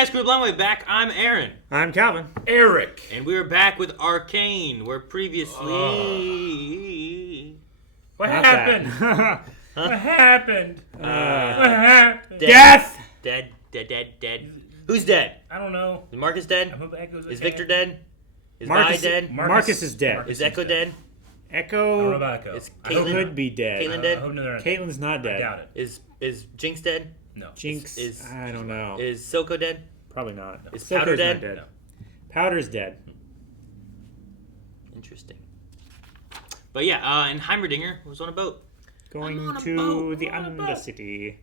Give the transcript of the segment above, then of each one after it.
guys, Crew Blonde Way back. I'm Aaron. I'm Calvin. Eric. And we're back with Arcane, where previously... What Not happened? that. What happened? What happened? Death! Dead. Who's dead? I don't know. Is Marcus dead? I hope Echo's okay. Is Victor dead? Is Marcus, Vi dead? Marcus is dead. Is Echo dead? I don't know Echo about Echo. Is I hope Caitlyn- could be dead. Caitlyn I dead? hope they're not Caitlin's not I dead. doubt it. Is Jinx dead? No. Jinx, Is- I don't know. Is Silco dead? Probably not. Is Silco's Powder not dead? No. Powder's dead. Interesting. But yeah, and Heimerdinger was on a boat. Going I'm on a to boat. the I'm on a boat. Undercity.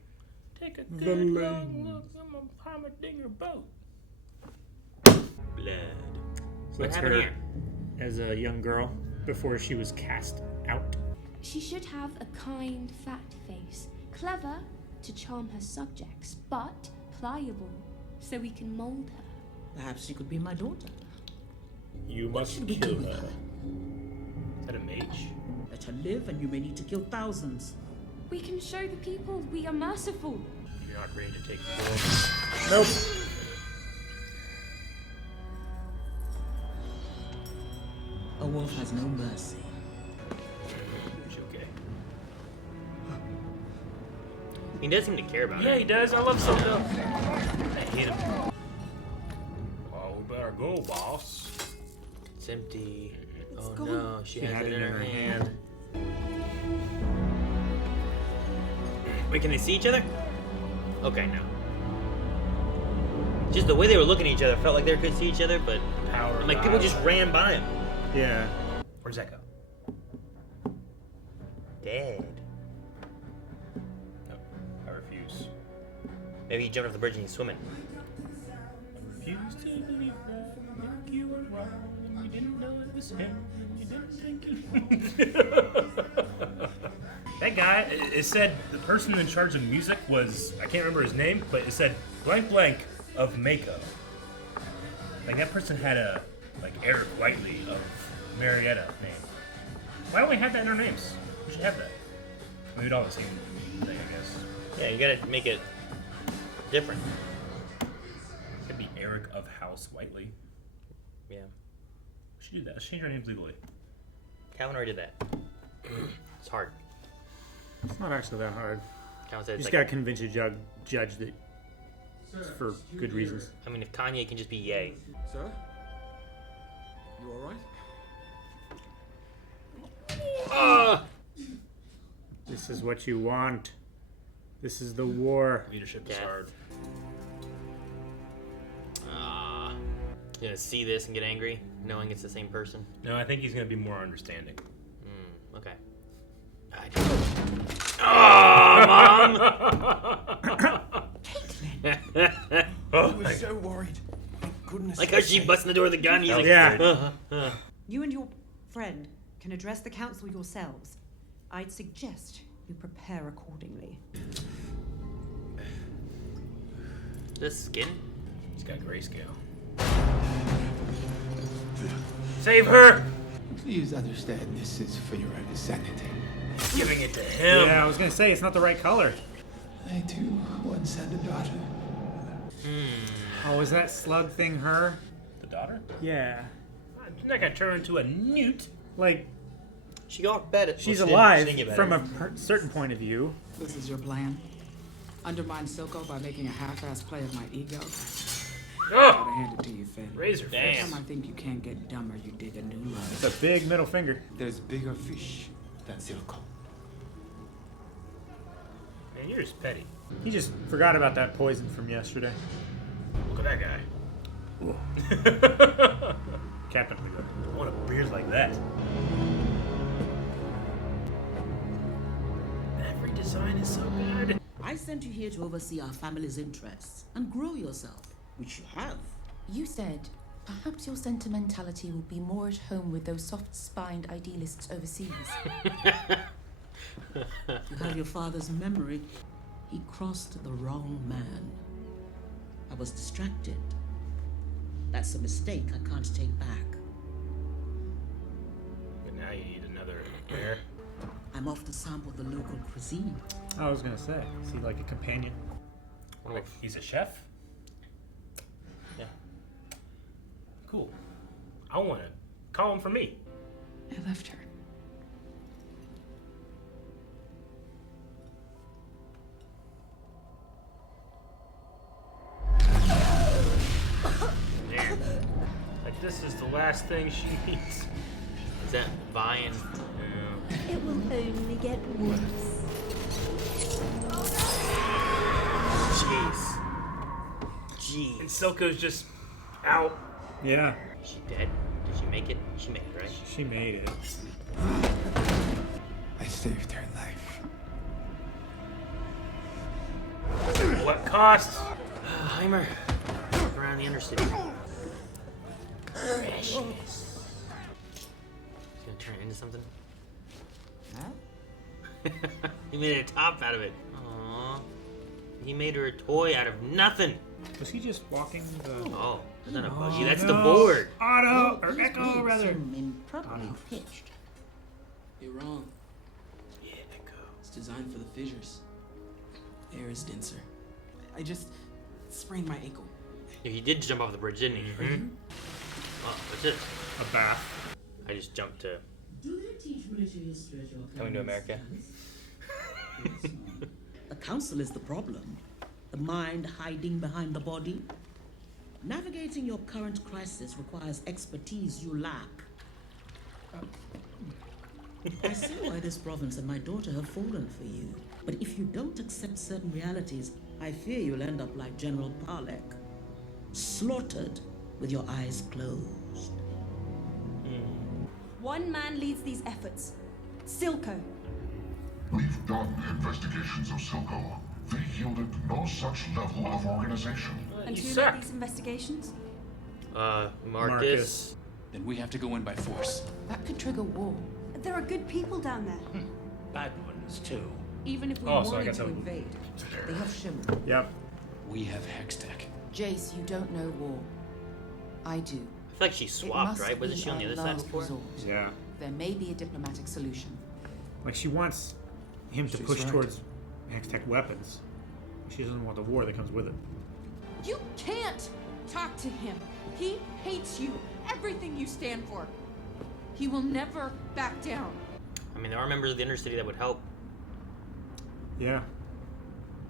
Take a The good long land. look at my Heimerdinger boat. Blood. So What it's happened her here? as a young girl before she was cast out. She should have a kind, fat face, clever to charm her subjects, but pliable so we can mold her. Perhaps she could be my daughter. You must should we kill do with her. her? Is that a mage? Let her live, and you may need to kill thousands. We can show the people we are merciful. You're not ready to take the world. Nope. A wolf has no mercy. She's okay. He does seem to care about Yeah, it. he does. I love Silco. I hate him. Oh, we better go, boss. It's empty. It's Oh gone. no, she has it in her hand. Wait, can they see each other? Okay, no. Just the way they were looking at each other felt like they could see each other, but Power. like people just ran by him. Yeah. Where's Echo? Dead. No, I refuse. Maybe he jumped off the bridge and he's swimming. Refuse to believe that you were wrong. You didn't know it was him. You didn't think it. That guy. It said the person in charge of music was, I can't remember his name, but it said blank blank of Mako. Like that person had a Eric Whiteley of Marietta name. Why don't we have that in our names? We should have that. We'd all the same thing, I guess. Yeah, you gotta make it different. Could be Eric of House Whiteley. Yeah. We should do that. Let's change our names legally. Calvin already did that. It's hard. It's not actually that hard. Calvin said You it's just like, gotta convince a judge that it's for good reasons. I mean, if Kanye can just be yay. Sir? You alright? This is what you want. This is the war. Leadership is Yeah. hard. You gonna see this and get angry, knowing it's the same person? No, I think he's gonna be more understanding. Okay. I was so worried. Thank goodness. Like how she busting the door with a gun. He's like, Yeah. You and your friend can address the council yourselves. I'd suggest you prepare accordingly. This skin? He's got grayscale. Save her! Please understand this is for your own sanity. Giving it to him. Yeah, I was gonna say it's not the right color. I too once had a daughter. Oh, is that slug thing her? The daughter? Yeah. She's not gonna turn into a newt. Like, She got better. she's Well, she alive didn't get from better. a certain point of view. This is your plan? Undermine Silco by making a half-ass play of my ego? Oh! Gotta hand it to you, Finn. Razor Damn. face. Time I think you can't get dumber, you dig a new It's life. a big middle finger. There's bigger fish than Silco. Man, you're just petty. He just forgot about that poison from yesterday. Look at that guy. Captain Leo. I want a beard like that. Every design is so good. I sent you here to oversee our family's interests and grow yourself, which you have. You said, perhaps your sentimentality will be more at home with those soft-spined idealists overseas. You have your father's memory. He crossed the wrong man. I was distracted. That's a mistake I can't take back. And now you need another bear. I'm off to sample the local cuisine. I was gonna say, is he like a companion? Like, he's a chef? Cool. I want to call him for me. I left her. Man, like this is the last thing she needs. Is that Vi and... It will only get worse. Jeez. Jeez. And Silco's just out. Yeah, Is she dead? Did she make it? She made it, right? she made it. I saved her life. What cost? Heimer. Look around the Undercity. Precious. He's gonna turn it into something? He made a top out of it. Aww. He made her a toy out of nothing. Was he just walking the... Oh, that's not a buggy. Oh, That's no. the board. Otto, or These Echo, blades rather. seem improperly pitched. You're wrong. Yeah, Echo. It's designed for the fissures. Air is denser. I just sprained my ankle. Yeah, he did jump off the bridge, didn't he? Mm-hmm. Oh, what's this? A bath. I just jumped to... Do they teach military history at your Coming to America. The council is the problem. The mind hiding behind the body. Navigating your current crisis requires expertise you lack. I see why this province and my daughter have fallen for you. But if you don't accept certain realities, I fear you'll end up like General Parlek. Slaughtered with your eyes closed. One man leads these efforts. Silco. We've done investigations of Silco. They yielded no such level of organization. And You who suck. led these investigations? Marcus. Then we have to go in by force. That could trigger war. There are good people down there. Bad ones too. Even if we Oh, so I wanted guess to I would- invade, they have Shimmer. Yep. We have Hextech. Jace, you don't know war. I do. I feel like she It swapped, must right? Wasn't be she on the a other side last before? resort. Yeah. There may be a diplomatic solution. Like, she wants him to She's push right. towards Hextech weapons. She doesn't want the war that comes with it. You can't talk to him. He hates you, everything you stand for. He will never back down. I mean, there are members of the Undercity that would help. Yeah.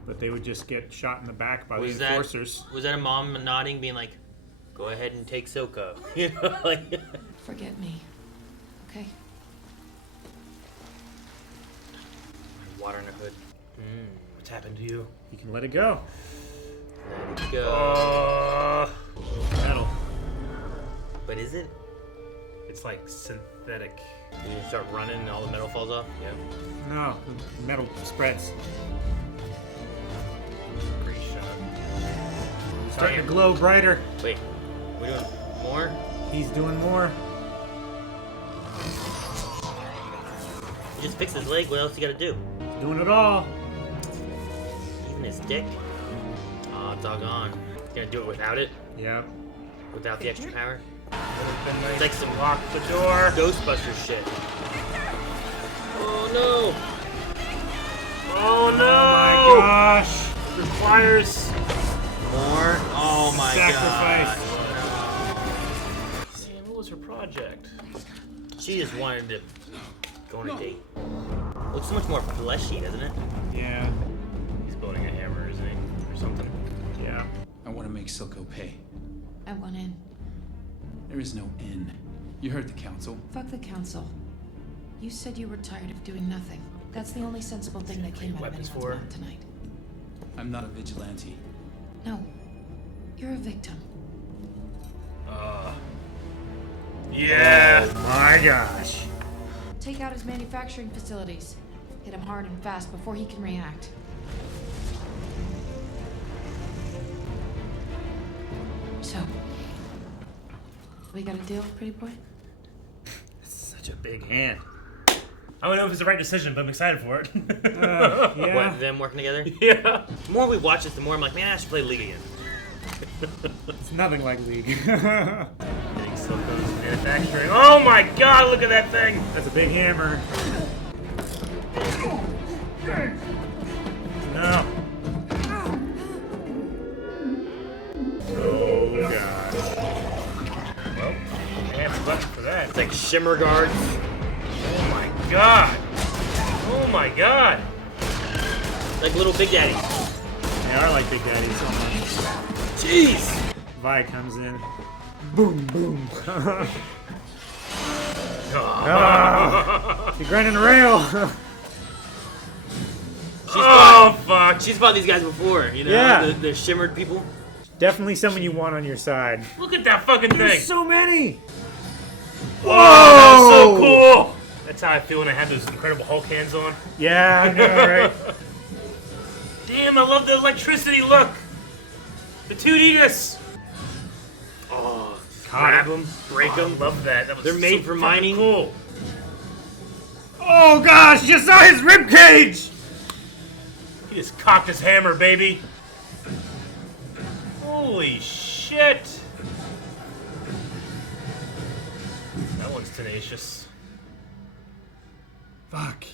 But they would just get shot in the back by Was the enforcers. was that a mom nodding, being like, "Go ahead and take Silco," you know, like. Forget me. Okay. Water in a hood. What's happened to you? You can let it go. Let it go. Metal. But is it? It's like synthetic. You start running and all the metal falls off? Yeah. No, the metal spreads. Great shot. Starting to glow brighter. Wait, we doing more? He's doing more. You just fix his leg, what else you gotta do? He's doing it all. Even his dick? Aw, doggone. He's gonna do it without it? Yep. Without the extra power? It's like some lock the door. Ghostbusters shit. Oh no! Oh no! Oh my gosh. It requires More? Oh my Sacrifice. god. Man, what was her project? She just wanted to go on a date. Looks so much more fleshy, doesn't it? Yeah. He's building a hammer, isn't he? Or something. Yeah. I want to make Silco pay. I want in. There is no in. You heard the council. Fuck the council. You said you were tired of doing nothing. That's the only sensible thing that came out of Weapons anyone's for her. mouth tonight. I'm not a vigilante. No. You're a victim. Yeah. Oh my gosh. Take out his manufacturing facilities. Hit him hard and fast before he can react. So, we got a deal, pretty boy? Such a big hand. I don't know if it's the right decision, but I'm excited for it. Yeah. What, them working together? Yeah. The more we watch this, the more I'm like, man, I should play League again. It's nothing like League. Big Silco's manufacturing. Oh my god, look at that thing! That's a big hammer. No. Oh gosh. button for that. It's like shimmer guards. Oh my god. Oh my god. Like little Big Daddies. They are like Big Daddies. Jeez. Vi comes in. Boom, boom. You're grinding the rail. Fuck. She's fought these guys before, you know? Yeah. The shimmered people. Definitely someone you want on your side. Look at that fucking thing. There's so many. Whoa, that's so cool. That's how I feel when I have those Incredible Hulk hands on. Yeah, I know, right? Damn, I love the electricity look. The 2D-ness. Oh, Grab them, break them. I love that. That was They're made so for fucking mining. Cool. Oh gosh, you saw his ribcage! He just cocked his hammer, baby. Holy shit. That one's tenacious. Fuck.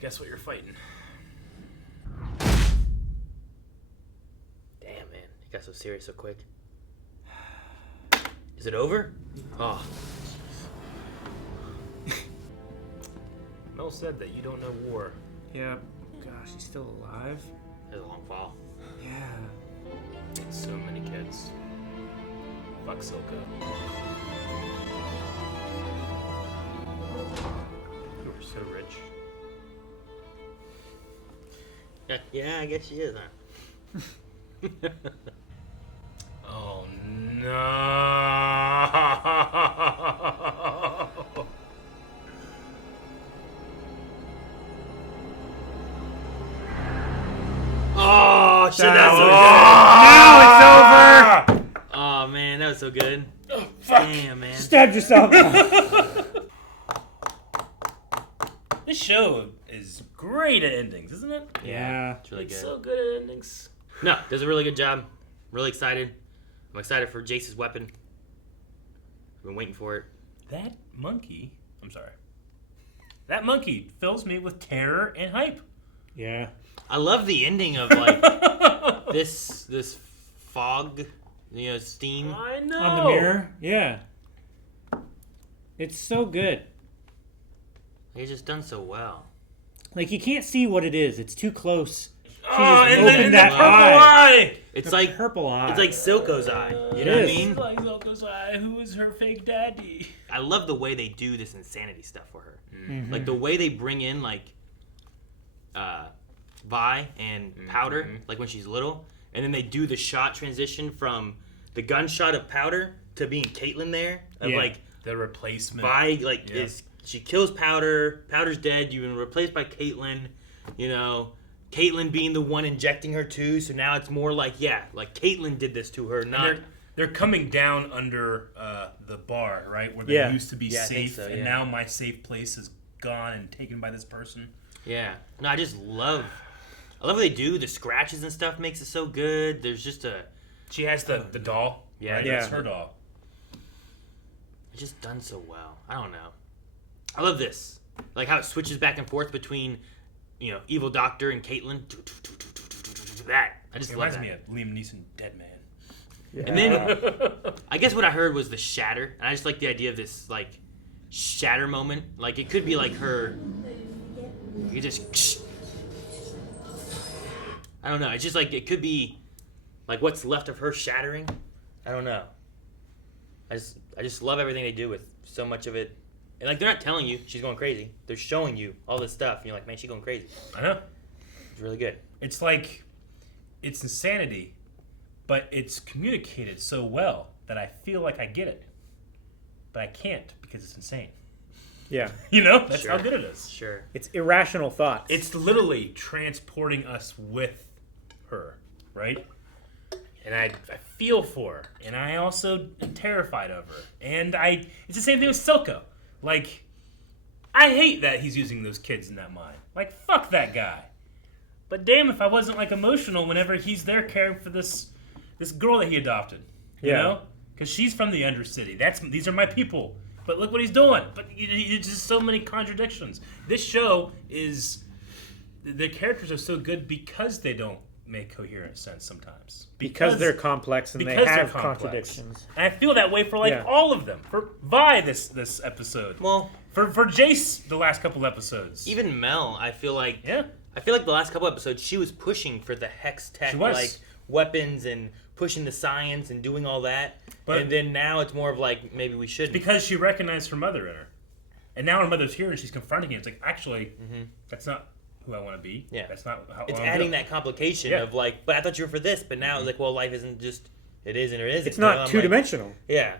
Guess what you're fighting? Damn, man. You got so serious so quick. Is it over? Oh. Mel said that you don't know war. Yeah. Gosh, he's still alive? That's a long fall. Yeah. It's so many kids. Fuck Silco. You were so rich. Yeah, I guess she is, huh? Oh no! Oh, shit, that was so good. Now it's over! Oh, man, that was so good. Oh, fuck. Damn, man. Stabbed yourself. This show is great at endings, isn't it? Yeah. It's really good. So good at endings. No, does a really good job. Really excited. I'm excited for Jace's weapon. I've been waiting for it. That monkey fills me with terror and hype. Yeah. I love the ending of like this fog, steam. I know. On the mirror? Yeah. It's so good. It's just done so well. Like, you can't see what it is. It's too close. And then that the purple eye. It's the like purple eye. It's like Silco's eye. You know It what I is. mean? It's like Silco's eye. Who is her fake daddy? I love the way they do this insanity stuff for her. Mm-hmm. Like the way they bring in like Vi and Powder, like when she's little, and then they do the shot transition from the gunshot of Powder to being Caitlyn there. Of like the replacement. Vi she kills Powder. Powder's dead. You've been replaced by Caitlyn. You know, Caitlyn being the one injecting her too. So now it's more like Caitlyn did this to her. Not they're coming down under the bar, right, where they used to be safe, and now my safe place is gone and taken by this person. Yeah. No, I love what they do. The scratches and stuff makes it so good. There's just She has the doll. Yeah, right? yeah. That's her doll. It's just done so well. I don't know. I love this. Like how it switches back and forth between, Evil Doctor and Caitlyn. That. I just love that. It reminds me of Liam Neeson, Dead Man. Yeah. And then, I guess what I heard was the shatter. And I just like the idea of this, like, shatter moment. Like, it could be like her... You just... I don't know. It's just like, it could be, like, what's left of her shattering. I don't know. I just love everything they do with so much of it. And, like, they're not telling you she's going crazy. They're showing you all this stuff. And you're like, man, she's going crazy. I know. It's really good. It's like... It's insanity, but it's communicated so well that I feel like I get it. But I can't because it's insane. Yeah. That's how good it is. Sure. It's irrational thoughts. It's literally transporting us with her, right? And I feel for her. And I also am terrified of her. And it's the same thing with Silco. Like, I hate that he's using those kids in that mine. Like, fuck that guy. But damn if I wasn't, like, emotional whenever he's there caring for this girl that he adopted. You know? Because she's from the Undercity. These are my people. But look what he's doing. But it's just so many contradictions. This show is... The characters are so good because they don't make coherent sense sometimes. Because they're complex and they because they're have complex. contradictions. And I feel that way for all of them. For Vi this episode. Well, for Jace the last couple episodes. Even Mel, I feel like the last couple episodes she was pushing for the hex tech like weapons and pushing the science and doing all that. And then now it's more of like maybe we shouldn't. Because she recognized her mother in her. And now her mother's here and she's confronting it. It's like, actually, that's not who I want to be. Yeah. That's not how it's I adding that complication of like, but I thought you were for this, but now it's like, well, life isn't just, it is and it isn't. It's not two-dimensional. Like, yeah.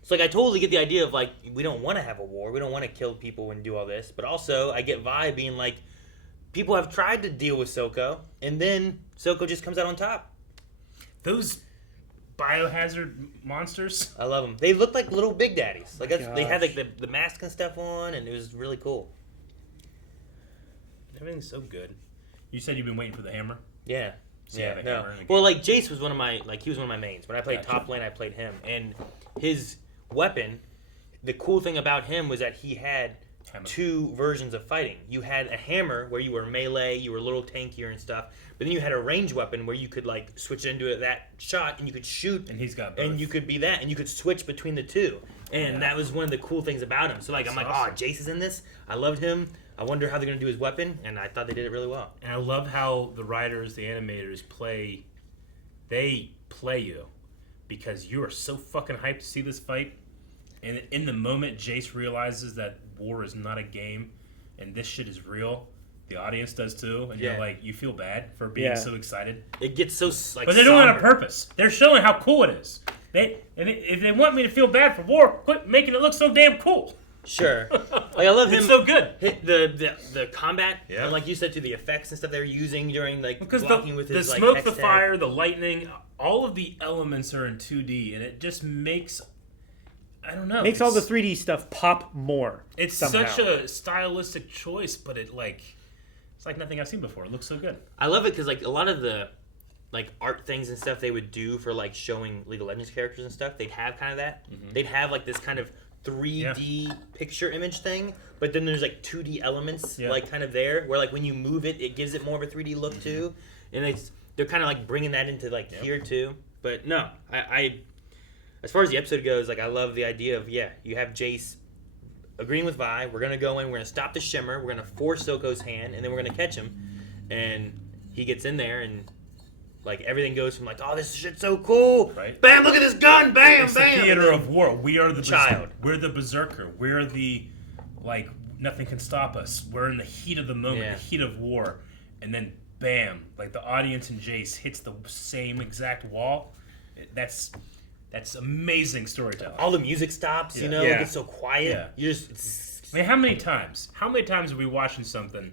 It's like, I totally get the idea of like, we don't want to have a war. We don't want to kill people and do all this. But also, I get Vi being like, people have tried to deal with Silco, and then Silco just comes out on top. Those biohazard monsters. I love them. They look like little Big Daddies. Like they had like the mask and stuff on, and it was really cool. Everything's so good. You said you've been waiting for the hammer? Yeah. So yeah, no. Well, like Jace was one of my he was one of my mains. When I played top lane, I played him, and his weapon. The cool thing about him was that he had two versions of fighting. You had a hammer where you were melee, you were a little tankier and stuff, but then you had a ranged weapon where you could like switch into that shot and you could shoot. And he's got both. And you could be that, and you could switch between the two. And that was one of the cool things about him. So like I'm like, oh, Jace is in this. I loved him. I wonder how they're gonna do his weapon, and I thought they did it really well. And I love how the writers, the animators play you because you are so fucking hyped to see this fight. And in the moment Jace realizes that war is not a game and this shit is real, the audience does too, and you're like, you feel bad for being so excited. It gets so like, but they're doing it on purpose. They're showing how cool it is. If they want me to feel bad for war, quit making it look so damn cool. Sure. Like I love him. It's so good. The combat, and like you said, to the effects and stuff they were using during like blocking with his the smoke, like, the fire, the lightning, all of the elements are in 2D, and it just makes, I don't know, makes all the 3D stuff pop more. It's somehow. such a stylistic choice, but it's like nothing I've seen before. It looks so good. I love it because like a lot of the like art things and stuff they would do for like showing League of Legends characters and stuff, they'd have kind of that. They'd have like this kind of 3D picture image thing, but then there's like 2D elements like kind of there where like when you move it, it gives it more of a 3D look too, and they're kind of like bringing that into like here too. But no, I as far as the episode goes, like I love the idea of you have Jace agreeing with Vi. We're gonna go in, we're gonna stop the Shimmer, we're gonna force Silco's hand, and then we're gonna catch him, and he gets in there and. Like, everything goes from, like, oh, this shit's so cool. Right. Bam, look at this gun. Bam, it's bam. The theater of war. We are the child. We're the berserker. We're the, like, nothing can stop us. We're in the heat of the moment, the heat of war. And then, bam, like, the audience and Jace hits the same exact wall. That's amazing storytelling. All the music stops, you know? It gets so quiet. Yeah. You just... I mean, how many times are we watching something...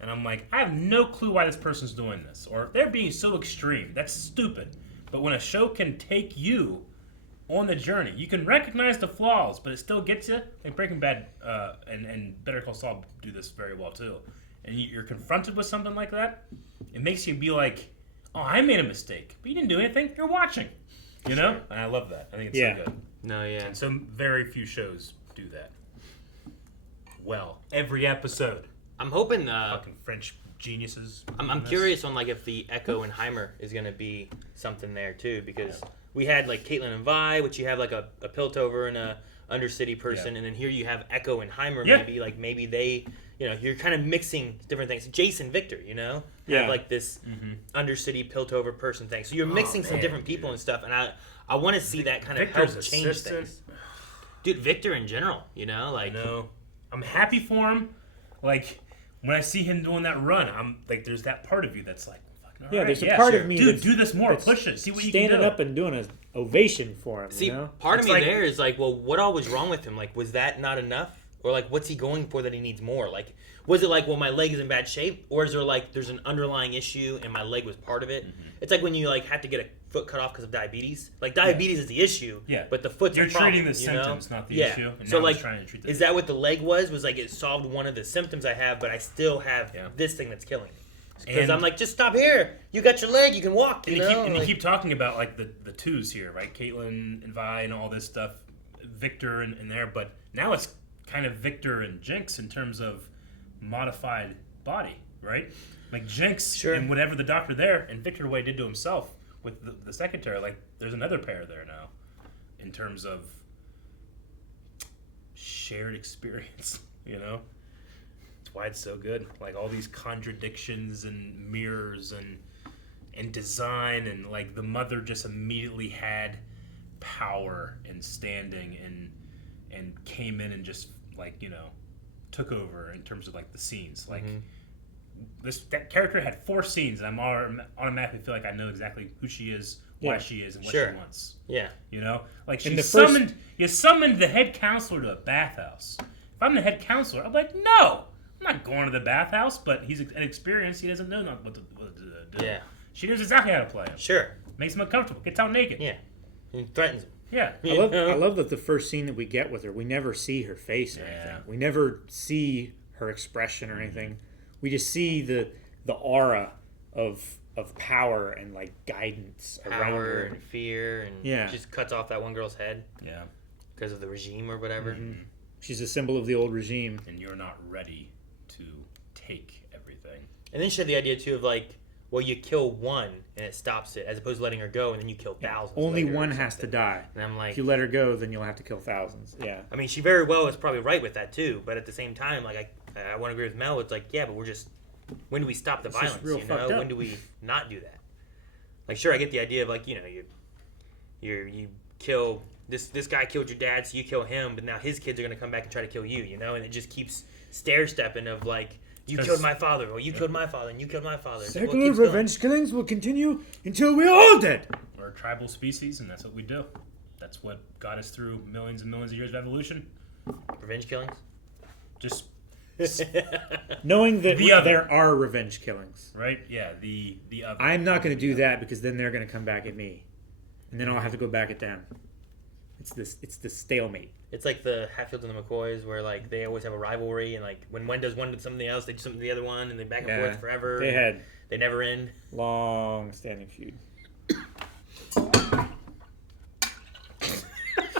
And I'm like, I have no clue why this person's doing this. Or they're being so extreme. That's stupid. But when a show can take you on the journey, you can recognize the flaws, but it still gets you. Like Breaking Bad and Better Call Saul do this very well too. And you're confronted with something like that, it makes you be like, oh, I made a mistake. But you didn't do anything. You're watching. You know? And I love that. I think it's so good. No, yeah. And so very few shows do that. Well, every episode. I'm hoping fucking French geniuses. I'm curious on like if the Echo and Heimer is gonna be something there too, because we had like Caitlyn and Vi, which you have like a Piltover and a Undercity person, and then here you have Echo and Heimer. Maybe they, you know, you're kind of mixing different things. Jason Victor, you know, have like this Undercity Piltover person thing. So you're mixing some different people and stuff, and I want to see that kind of help change things. Dude, Victor in general, you know, like I'm happy for him. Like. When I see him doing that run, I'm like, there's that part of you that's like, fucking all right, there's a part of me dude, do this more, push it, see what you can do. Standing up and doing an ovation for him. See, you know? Part of me there is like, well, what all was wrong with him? Like, was that not enough? Or like, what's he going for that he needs more? Like, was it like, well, my leg is in bad shape? Or is there like, there's an underlying issue and my leg was part of it? It's like when you like have to get a foot cut off because of diabetes. Like diabetes is the issue, but the foot's You're the problem, treating the symptoms, not the issue. And so now like, he's trying to treat the is that what the leg was? Was like it solved one of the symptoms I have, but I still have this thing that's killing me. Because I'm like, just stop here. You got your leg. You can walk. You know. You keep talking about like the twos here, right? Caitlyn and Vi and all this stuff. Victor and there, but now it's kind of Victor and Jinx in terms of modified body, right? Like Jinx Sure. and whatever the Doctor there and Victor Way did to himself with the secretary. Like there's another pair there now, in terms of shared experience. You know, that's why it's so good. Like all these contradictions and mirrors and design, and like the mother just immediately had power and standing and came in and just like, you know, took over in terms of like the scenes. Like that character had 4 scenes, and I'm automatically feel like I know exactly who she is, why she is, and what she wants. Yeah. You know, like In you the summoned the head counselor to a bathhouse. If I'm the head counselor, I'm like, no, I'm not going to the bathhouse. But he's inexperienced; he doesn't know what to do. Yeah. She knows exactly how to play him. Sure. Makes him uncomfortable. Gets out naked. Yeah. He threatens him. Yeah. I love that the first scene that we get with her, we never see her face or anything. We never see her expression or anything. We just see the aura of power and like guidance around her. And fear, and just cuts off that one girl's head. Yeah. Because of the regime or whatever. Mm-hmm. She's a symbol of the old regime. And you're not ready to take everything. And then she had the idea too of like, well, you kill one and it stops it, as opposed to letting her go and then you kill thousands. Only later or one has to die. And I'm like, if you let her go, then you'll have to kill thousands. Yeah. I mean, she very well is probably right with that too, but at the same time, like I want to agree with Mel. It's like, yeah, but we're just, when do we stop the It's just violence? real You know, fucked up. when do we not do that? Like, sure, I get the idea of like, you know, you kill this guy killed your dad, so you kill him, but now his kids are gonna come back and try to kill you, you know, and it just keeps stair stepping of like, you killed my father, or you killed my father, and you killed my father. Cycle of revenge killings will continue until we're all dead. We're a tribal species, and that's what we do. That's what got us through millions and millions of years of evolution. Revenge killings? Just knowing that there are revenge killings. Right? Yeah, the other. I'm not going to do that because then they're going to come back at me. And then I'll have to go back at them. It's this stalemate. It's like the Hatfields and the McCoys, where like they always have a rivalry, and like when one does something else, they do something to the other one, and they back and forth forever. They never end. Long standing feud.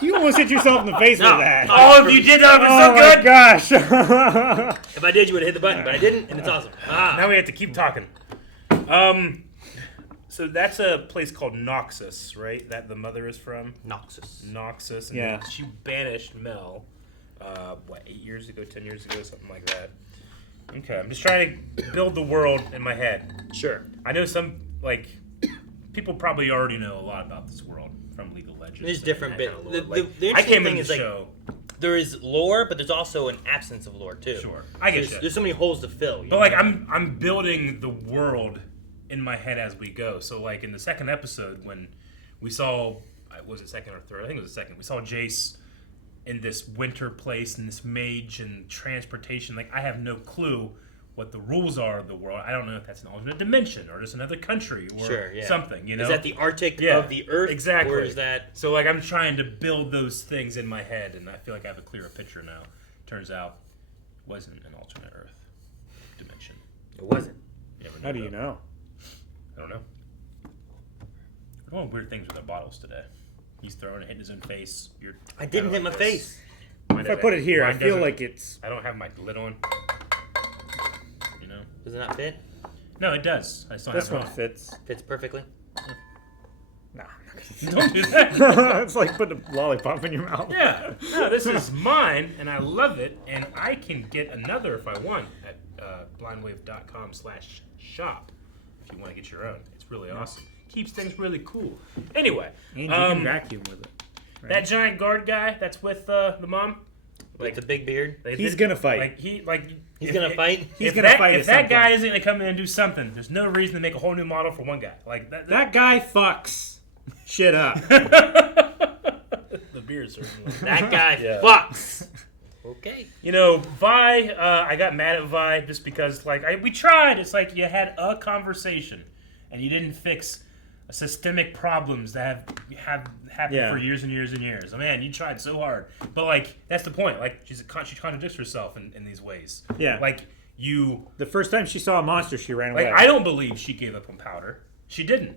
You almost hit yourself in the face with that. Oh, if you did that, it was so good. Gosh. If I did, you would have hit the button, but I didn't, and it's awesome. Now we have to keep talking. So that's a place called Noxus, right? That the mother is from? Noxus. And yeah. She banished Mel, 8 years ago, 10 years ago, something like that. Okay, I'm just trying to build the world in my head. Sure. I know some, like, people probably already know a lot about this world from League of Legends. There's different bits. The I interesting came thing in is the like, show. there is lore, but there's also an absence of lore too. Sure, I get you. There's so many holes to fill. But like, I'm building the world in my head as we go. So like in the second episode, when we saw, was it second or third? I think it was the second. We saw Jace in this winter place and this mage and transportation. Like, I have no clue what the rules are of the world. I don't know if that's an alternate dimension or just another country or something, you know? Is that the Arctic of the Earth? Exactly. Or is that... So, like, I'm trying to build those things in my head, and I feel like I have a clearer picture now. Turns out it wasn't an alternate Earth dimension. It wasn't. How do you know? I don't know. We're doing weird things with our bottles today. He's throwing it, hitting his own face. I didn't hit my face. If I put it here, I feel like it's... I don't have my lid on. You know? Does it not fit? No, it does. I still this have it one on. fits. Fits perfectly? No. Don't do that. It's like putting a lollipop in your mouth. Yeah. No, this is mine, and I love it, and I can get another if I want at blindwave.com/shop if you want to get your own. It's really awesome. Keeps things really cool. Anyway. And you can vacuum with it. Right? That giant guard guy that's with the mom. Like the big beard? He's gonna fight. He's gonna fight? He's gonna fight If that guy isn't gonna come in and do something, there's no reason to make a whole new model for one guy. Like that guy fucks shit up. The beard certainly. That guy fucks. Okay. You know, Vi, I got mad at Vi just because, like, we tried. It's like you had a conversation and you didn't fix systemic problems that have happened for years and years and years. Oh, man, you tried so hard. But, like, that's the point. Like, she contradicts herself in these ways. Yeah. Like, the first time she saw a monster, she ran away. Like, I don't believe she gave up on powder. She didn't.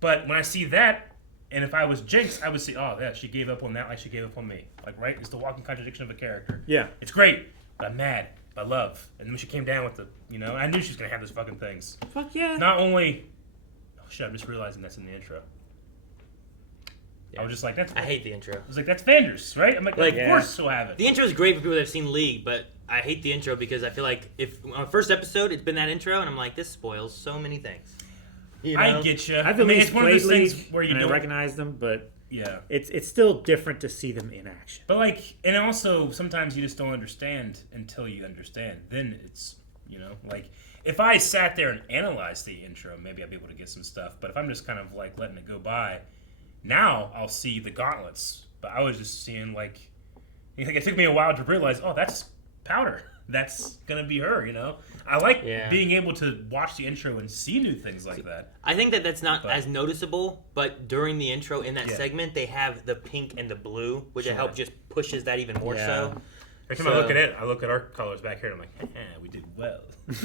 But when I see that, and if I was Jinx, I would say, oh, yeah, she gave up on that like she gave up on me. Like, right? It's the walking contradiction of a character. Yeah. It's great, but I'm mad. by love. And when she came down with the, I knew she was gonna have those fucking things. Fuck yeah. Not only, oh shit, I'm just realizing that's in the intro. Yeah. I was just like, that's. I hate the intro. I was like, that's Vanders, right? I'm like of course she'll have it. The intro is great for people that have seen League, but I hate the intro because I feel like if on the first episode it's been that intro, and I'm like, this spoils so many things. I get you. I've at least it's one of played those things League where you and I don't recognize them, but yeah, it's still different to see them in action. But like, and also sometimes you just don't understand until you understand. Then it's like if I sat there and analyzed the intro, maybe I'd be able to get some stuff. But if I'm just kind of like letting it go by, now I'll see the gauntlets. But I was just seeing like it took me a while to realize, oh, that's Powder. That's gonna be her. I like being able to watch the intro and see new things like that. I think that's not as noticeable, but during the intro in that segment, they have the pink and the blue, which I help just pushes that even more so. Every time I look at it, I look at our colors back here, and I'm like, we did well. What's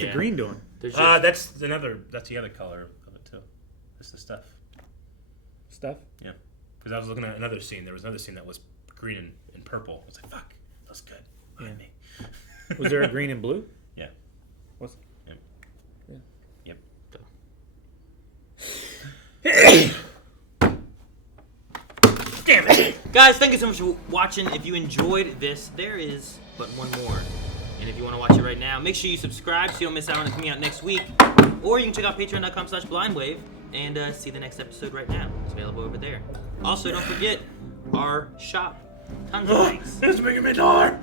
the green doing? That's the other color of it too. That's the stuff. Stuff? Yeah. Because I was looking at another scene. There was another scene that was green and purple. I was like, fuck, that's good. Yeah. Was there a green and blue? Yeah. Was Yep. Damn it. Guys, thank you so much for watching. If you enjoyed this, there is but one more. And if you want to watch it right now, make sure you subscribe so you don't miss out on it coming out next week. Or you can check out patreon.com/blindwave and see the next episode right now. It's available over there. Also, don't forget our shop. Tons of things. It's making me die.